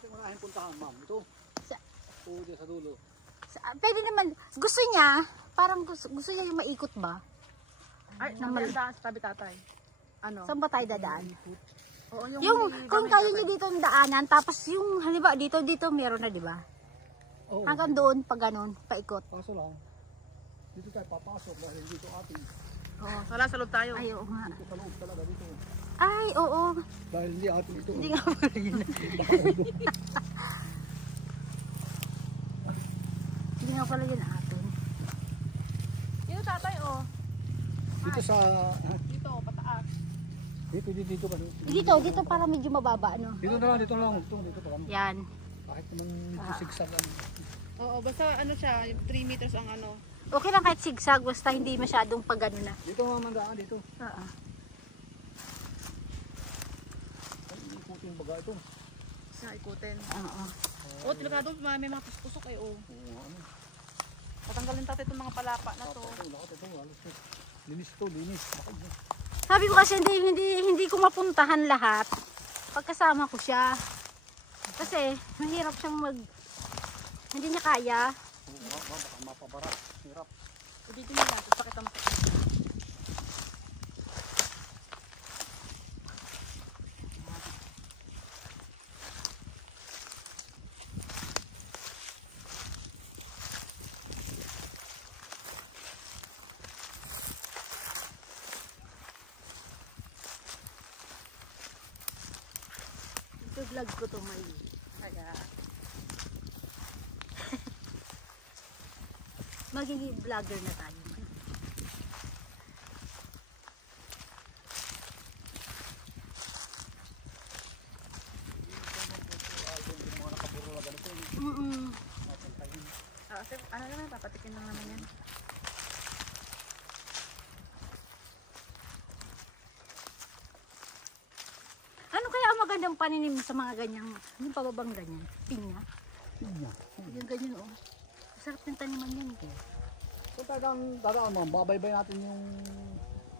natin unahin puntahan, ma'am. Ito. Oo, dyan sa dulo. Pwede naman, gusto niya, parang gusto niya yung maikot ba? Ay, daan sa tabi tatay. Ano? Saan ba tayo dadaan? Oo, Yung kung kaya niyo dito yung daanan, tapos yung halimbawa dito meron na, di ba? Oo. Hanggang doon, pag ganun, paikot. Kaso lang, dito tayo papasok dahil dito atin. Oo, sala sa loob tayo. Ay, oo nga. Dito sa loob talaga dito. Ay, oo. Dahil hindi atin ito. Hindi nga pala yun. Hindi nga pala yun atin. Dito tatay, oh. Dito sa... Dito, pataas. Dito ba? Dito para medyo mababa, ano? Dito na lang, dito lang. Dito pa lang. Yan. Kahit naman sigsag lang. Oo, basta ano siya, 3 meters ang ano. Okay lang kahit sigsag, basta hindi masyadong pag ano na. Dito nga mandaan, dito. Oo. Ay, ikutin yung baga ito. Sa ikutin. Oo. Oo, talaga doon may mga pusok ay oh. Oo, ano. Tatanggalin tatay itong mga palapa na to. Ito, lahat ito. Halos ito. Linis to, linis. Bakit? Sabi ko kasi hindi ko mapuntahan lahat. Pagkasama ko siya. Kasi mahirap siyang hindi niya kaya. Oo, baka mapabara. Hirap. So, dito nila, tapos pakita mo. Ito vlog ko to may. Kaya magiging vlogger na tayo. Ano naman, papatikin lang naman yan. Ano kaya ang magandang paninim sa mga ganyang, yung pababang ganyan? Pinya? Yung ganyan, oh. Sarap ng taniman yan. So talagang dadaan mo, babaybay natin yung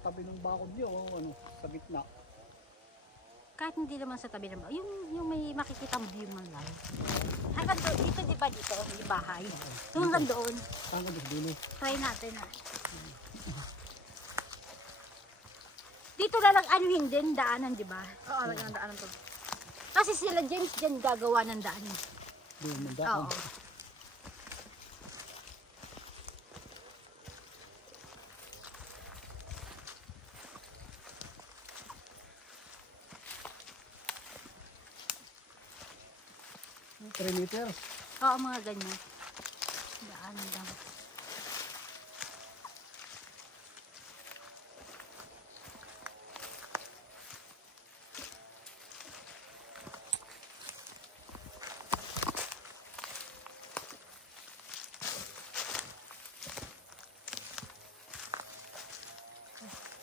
tabi ng bakod niyo o ano, sa gitna. Kahit hindi naman sa tabi naman. Yung may makikita mo view man lang. Hanggang doon, dito di ba dito, yung bahay? Yung hanggang doon. Hanggang doon dulo. Try natin na. Dito na lang anuhin din, daanan di ba? Oo, lagyan ang daanan to. Kasi sila James dyan gagawa ng daan. Doon mandaan. Oo. Oh, 3 meters. Oo, mga ganyan. Daanan lang.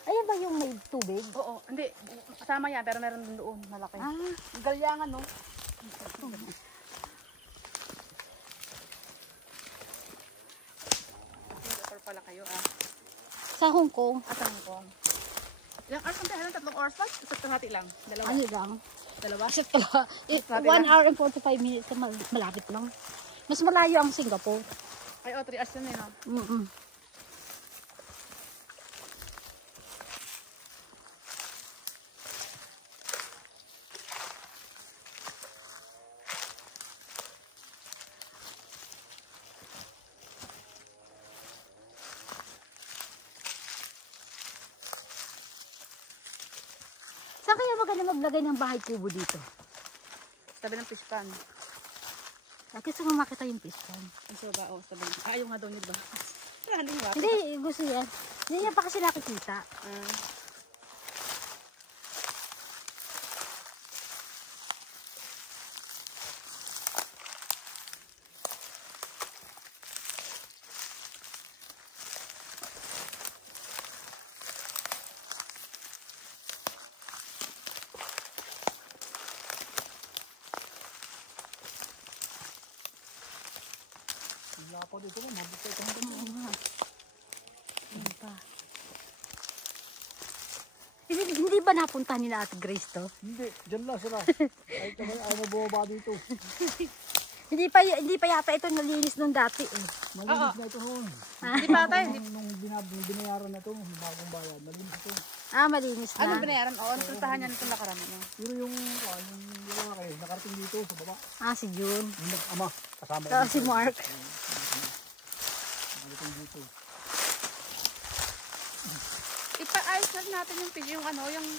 Ayan ba yung may tubig? Oo, hindi. Kasama yan, pero meron din doon, malaki. Ah, Galyangan, no? Singapore pala kayo, ah. sa Hong Kong. At Hong Kong. Ilang hours ang tayo? 3 hours pa? Isa't kahati lang. Dalawa. Ano lang? Dalawa? Kasi 1 hour and 45 minutes malapit lang. Mas malayo ang Singapore. Ay, 3 hours yun eh, no? Saan kaya maganda maglagay ng bahay kubo dito? Sa tabi ng fish pan. Kasi nga makita yung piston. Ang soba, oh, sa tabi. Ayaw nga daw nila. Wala, hindi ba? Hindi, gusto yan. Hindi niya pa kasi nakikita. Wala pa dito mo, mabukay ka hanggang Oo nga. Ano pa? Hindi ba napuntahan ni Ate Grace to? Hindi, dyan lang sila. Ay, ayaw bumaba dito. Hindi pa yata ito nalinis nung dati eh. Malinis na ito hon. Hindi pa tayo. Nung binayaran na ito, bagong bayad, malinis ito. Ah, malinis na. Anong binayaran? Oo, ang sultahan niya nitong nakaraan. Ano? Pero yung lalaki, nakarating dito sa baba. Ah, si June. Yung mag-ama, kasama ko. Si Mark. Nakarating dito. Ipa-ice natin yung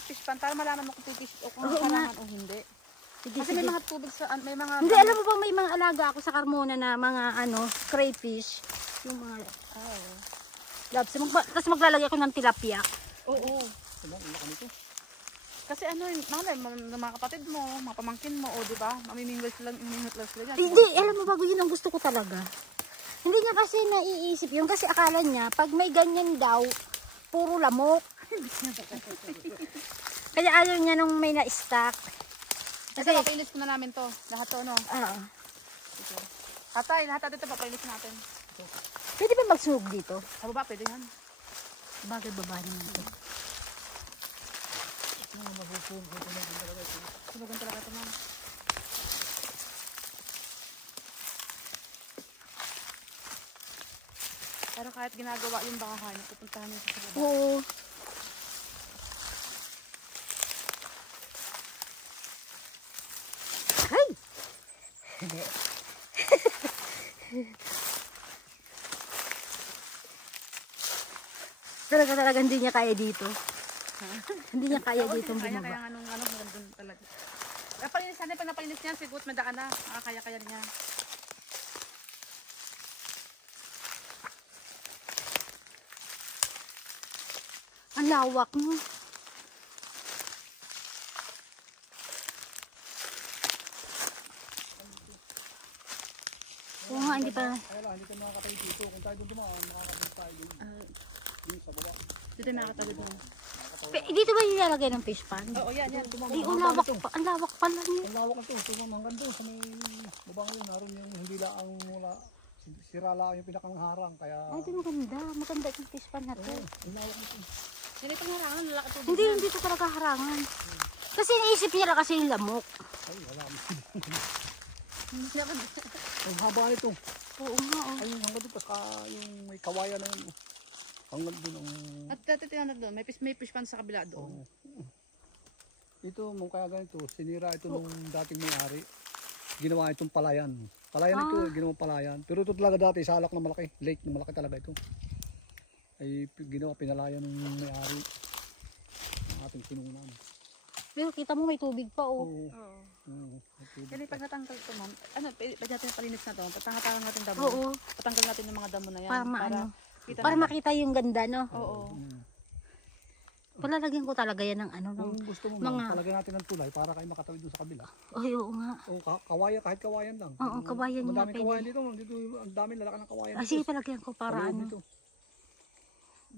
fish pan para malaman mo kung fish o kung Oo kailangan o hindi. Sige, Kasi sige. may mga tubig sa, may mga... Hindi, alam mo bang may mga alaga ako sa Carmona na mga crayfish. Yung mga labs. Tapos maglalagay ako ng tilapia. Oo. Ano, ang laki nito. Kasi mga kapatid mo, mga pamangkin mo, o di ba? Mamimingwal sila dyan. Hindi, alam mo bago yun ang gusto ko talaga. Hindi niya kasi naiisip yun kasi akala niya pag may ganyan daw, puro lamok. Kaya ayaw niya nung may na-stack. Kasi papilis ko na namin to. Lahat to, no? Oo. Tatay, lahat ito papilis natin. Pwede ba magsunog dito? Sa baba, pwede yan. Bagay baba naman ito. Sunugan talaga ito, ma'am. Pero kahit ginagawa yung bahay, pupuntahan niyo sa baba. Oo. Ay! Hindi. Talaga hindi niya kaya dito. Hindi niya kaya dito Kaya bumaba. nga nung magandang talaga. Napalinis natin, pag napalinis niya, sigut madaan na. Kaya niya. Ang lawak mo. Oo nga, hindi pa. Kaya lang, hindi tayo makakatayo dito. Kung tayo doon dumaan, makakatayo tayo dun. Dun sa baba. Dito nakatagod mo. Dito ba nilalagay ng fish pan? Oo, yan. Ay, ang lawak pala niya. Ang lawak na ito. Tumang hanggang doon sa may babang yun. Naroon yung hindi laang mula. Sira lang yung pinakangharang. Kaya... Ay, di maganda. Maganda yung fish pan na to. Ang lawak na ito. Ganito nga harangan, lalaki to. Hindi ito talaga harangan. Kasi iniisip niya lang kasi yung lamok. Ay, wala mo. Ang haba nito. Oo nga. Oh. Ay, hanggang doon. Tapos yung may kawayan na yun. Hanggang doon ang... At tatitingnan doon, may fish pan sa kabila doon. Ito, kaya ganito, sinira ito nung dating may-ari. Ginawa itong palayan. Palayan ito, ginawa palayan. Pero ito talaga dati, salak na malaki. Lake na malaki talaga ito. Ay ginawa pinalayan ng may-ari. Ang ating sinunan. Pero kita mo may tubig pa oh. Oo. Yan pag natanggal ito, ma'am. Pwede natin palinis na ito. Patanggal natin damo. Oo. Patanggal natin yung mga damo na yan. Para makita yung ganda, no? Oo. Palalagyan ko talaga yan ng ano. Kung gusto mo, palagyan natin ng tulay para kayo makatawid doon sa kabila. Ay, oo nga. O kawayan, kahit kawayan lang. Oo, kawayan yun. Madaming kawayan dito. Dito ang daming lalaki ng kawayan. Sige, palagyan ko para ano. Dito.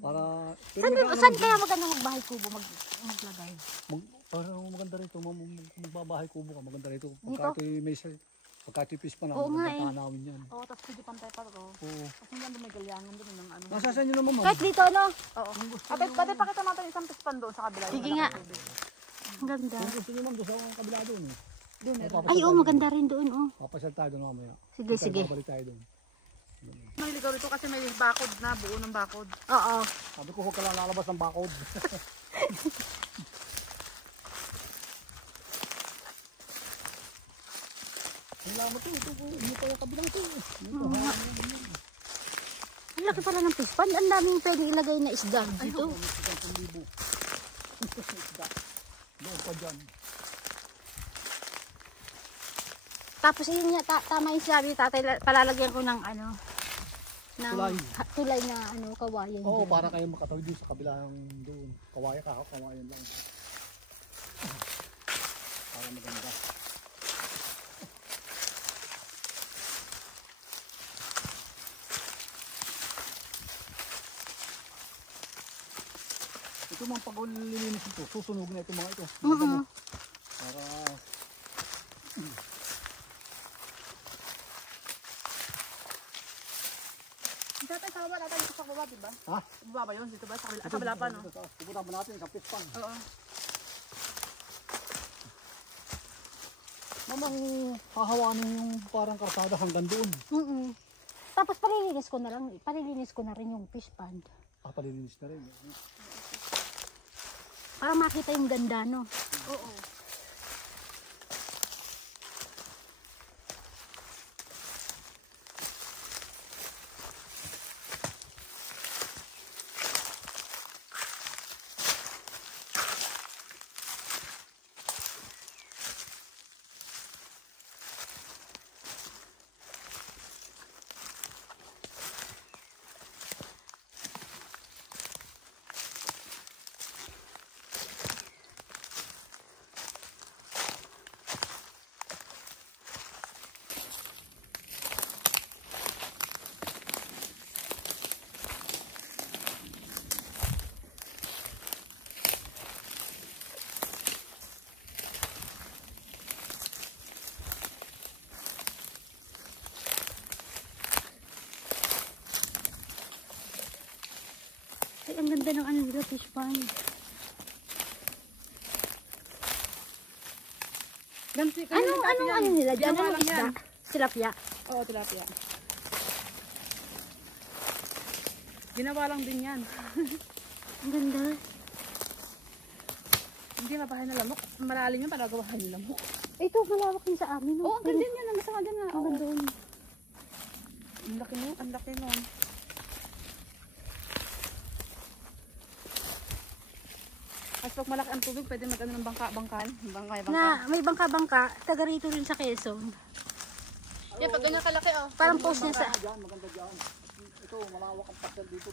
Para... Saan kaya maganda magbahay kubo maglagay? Parang maganda rito. Magbabahay kubo ka. Maganda rito. Dito? Pagkatipis pa na. Oo nga maganda namin yan. Oo, tapos pwede pantay pa ito. Oo. Tapos hindi may galyangan doon ng ano. Nasasaan nyo naman, ma'am? Kahit dito, no? Oo. Pwede pakita natin isang fish pan doon sa kabila. Sige nga. Ang ganda. Kung gusto nyo, ma'am, doon sa kabila doon. Doon meron. Ay, oo, maganda rin doon, oh. Papasyal tayo doon mamaya. Sige. Babalik tayo doon. Mahiligaw rito kasi may bakod na, buo ng bakod. Oo. Sabi ko, huwag ka lang lalabas ng bakod. Ang lama to, ito po, hindi pa yung kabilang ito. Ang laki pala ng fish pan. Ang daming pwedeng ilagay na isda dito. Doon pa dyan. Tapos yun nga, tama yung sabi tatay, palalagyan ko ng ano, ng tulay na ano, kawayan. Oo, dyan. para kayo makatawid doon sa kabilang doon. Kawayan lang. Para maganda. Ito mga pag-lilinis ito, susunog na ito mga ito. Para... Tatay, sa baba, tatay, dito sa baba, diba? Ha? Sa baba ba yun? Dito ba? Sa kabila pa, no? Pupunta ba natin sa pispan? Oo. Mamang hahawanin yung parang karsada hanggang doon. Tapos palilinis ko na rin yung fish pond. Palilinis na rin. Para makita yung ganda, no? Oo. Ay, ang ganda ng ano nila, fish pond. Anong ano nila? Diyan Biyama ang lang isda? yan. Tilapia. Oo, tilapia. Ginawa lang din yan. Ang ganda. Hindi mabahay na lamok. Malalim yan para gawahan ng lamok. Ito, malawak din sa amin. Oo, ang ganda yan. Nasa nga dyan nga. Ang ganda yun. Ang laki nun. Ang laki nun. At pag malaki ang tubig, pwede mag-ano ng bangka-bangkan. Bangka. Na may bangka-bangka, taga rito rin sa Quezon. Yan, pag ganyan kalaki, oh. Parang post niya sa... Dyan, maganda dyan. Ito, malawak ang pasel dito.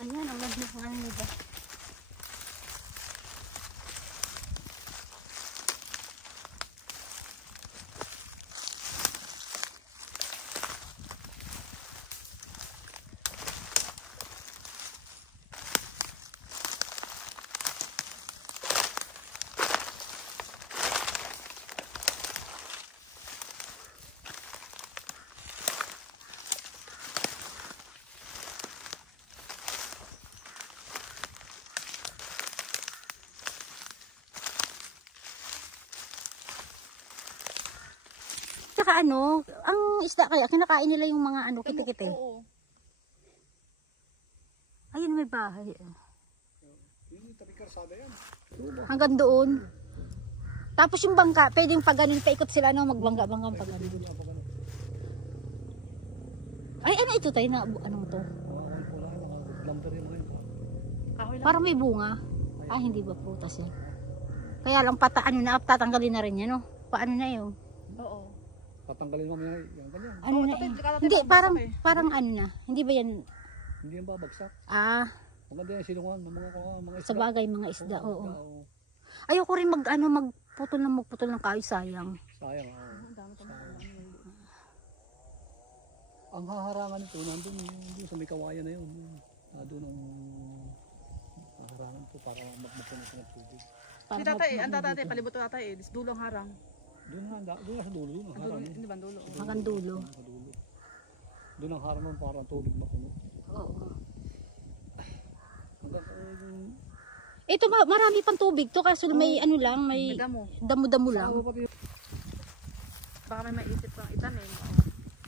Ayan, ang ganda ng ano nila. Tsaka ano, ang isda kaya, kinakain nila yung mga ano, kiti-kiti. Oo. Ayun, may bahay. Yung tabi karsada yan. Hanggang doon. Tapos yung bangka, pwedeng pag ganun, paikot sila, no, magbangga-bangga pag ganun. Ay, ano ito tayo na, anong to? Lumber yun ngayon. Kahoy lang. Parang may bunga. Ay, hindi ba prutas eh. Kaya lang ano na, tatanggalin na rin yan, no? Paano na yun? Oo. Tatanggalin mo yan. Yan ganyan. Ano Oo, na tatay, eh. tatay, Hindi, babagsak eh. parang ano na. Hindi ba yan, Hindi yan babagsak. Maganda yan silungan ng mga isda. sa bagay mga isda, Oo, oo. oo. Ayoko rin magputol ng kahoy, sayang. Sayang. Oo. Ang dami pa mga Ang haharangan nito, nandun sa may kawayan na yun. Nandun ang haharangan po para magmapuno ng tubig. Si tatay, ang tatay, palibot na tatay, dulong harang. Doon na sa dulo yun. Ang harang yun. Hindi ba dulo? Hanggang dulo. Sa dulo. Doon ang harang para ang tubig mapuno. Oo. Hanggang Ito marami pang tubig to kaso may ano lang, may May damo. damo-damo lang. Baka may maisip kang itanim.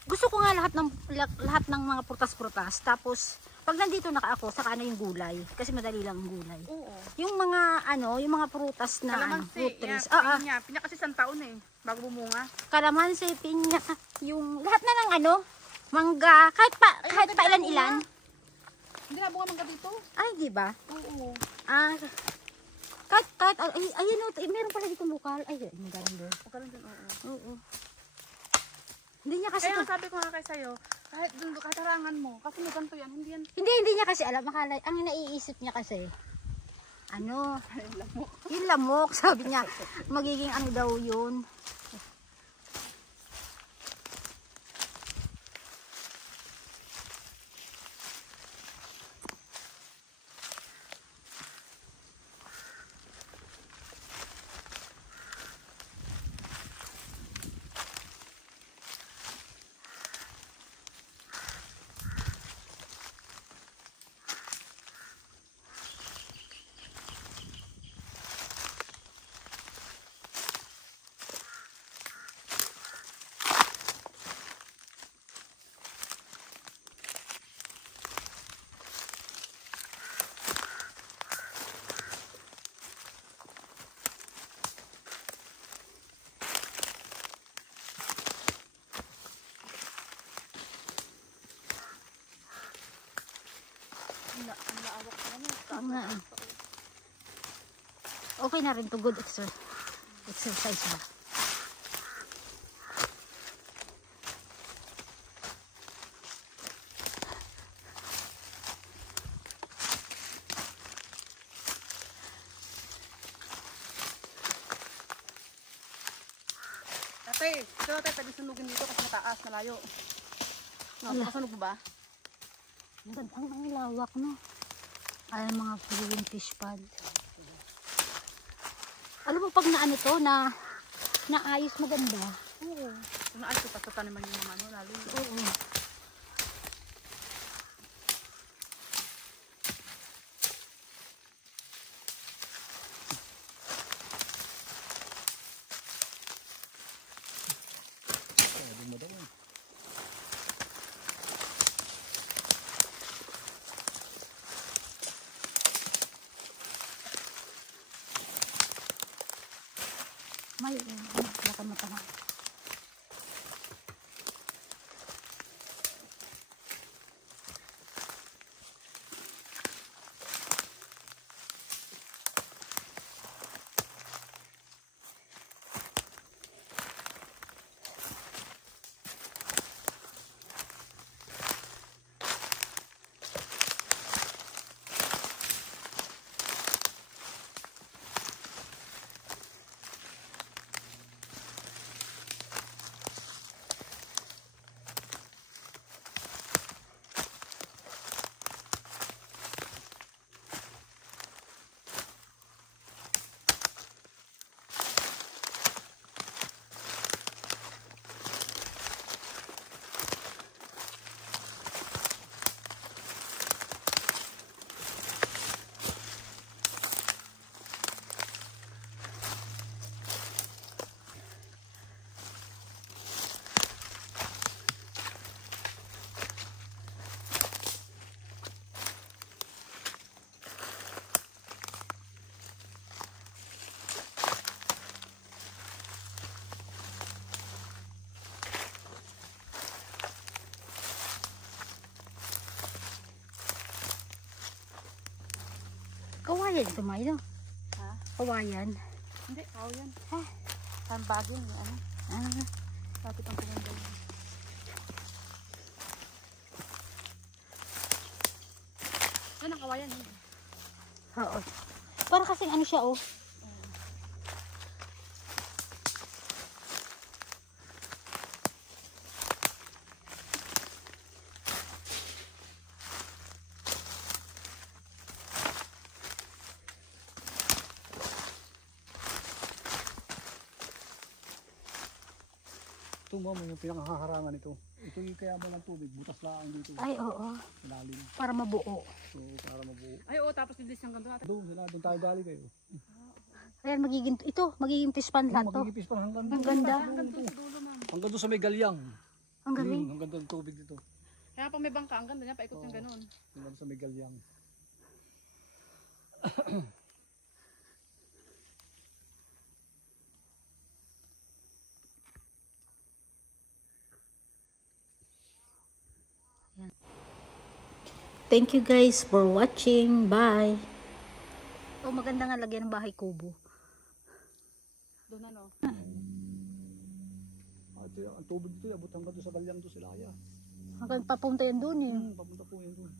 Gusto ko nga lahat ng mga prutas-prutas. Tapos pag nandito ako, saka na yung gulay kasi madali lang ang gulay. Oo. Yung mga yung mga prutas na Kalamansi. fruit trees. Pinya. Pinya kasi isang taon eh. Bago bumunga. Kalamansi, pinya, yung lahat na ng mangga, kahit pa ilan-ilan. Hindi na bunga mangga dito. Ay, di ba? Oo. Kahit ayun meron pala dito lokal. Ay, ang galing doon. Pagkaroon din, oo. Oo. Hindi niya kasi Kaya sabi ko nga kay sa'yo, Kahit dun katarangan mo. Kasi may ganito yan. Hindi yan. Hindi niya kasi alam. Akala, ang naiisip niya kasi, ano, yung lamok, sabi niya, magiging ano daw yun. Ang laawak ko ano. Oo nga eh. Okay na rin to, good exercise ba? Ate, ito ate, pwede sunugin dito kasi mataas, malayo. Wala. Masunog mo ba? Ang lawak, no? Ay, mga flowing fish pond. Alam mo, pag naano to, naayos maganda. Oo. Kung naayos ko, tapos taniman yung mga ano, lalo. Oo. Pwede mo daw. May, baka matahan. Kawayan ito, Mayo. Ha? Kawayan. Hindi, ako yan. Ha? Saan bagay yung ano? Ah, Lapit ang pumunta yun. Yan ang kawayan yun. oo. Para kasing ano siya, oh. Ito mo, yung pinakaharangan ito. Ito yung kaya mo ng tubig, butas lang dito. Ay, oo. Lalim. Para mabuo. So, para mabuo. Ay, oo, tapos dilis yung ganito natin. Doon tayo galing kayo. Ayan, magiging fish pond lahat to. Magigipis pa hanggang Ang ganda. Hanggang doon sa dulo, ma'am. Hanggang doon sa may galyang. Ang galing. Hanggang doon tubig dito. Kaya pag may bangka, ang ganda niya, paikot yung ganun. Hanggang sa may galyang. Thank you guys for watching. Bye. Oh, maganda nga lagyan ng bahay kubo. Doon ano. At ang tubig dito, abot hanggang doon sa galyang doon sila. Hanggang papunta yan doon eh. Papunta po yan doon.